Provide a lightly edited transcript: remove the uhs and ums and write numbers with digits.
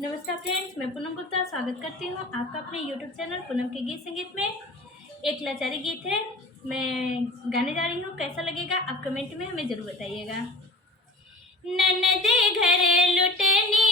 नमस्कार फ्रेंड्स, मैं पूनम गुप्ता स्वागत करती हूँ आपका अपने यूट्यूब चैनल पूनम के गीत संगीत में। एक लाचारी गीत है, मैं गाने जा रही हूँ। कैसा लगेगा आप कमेंट में हमें ज़रूर बताइएगा। ननदे घर लुटनी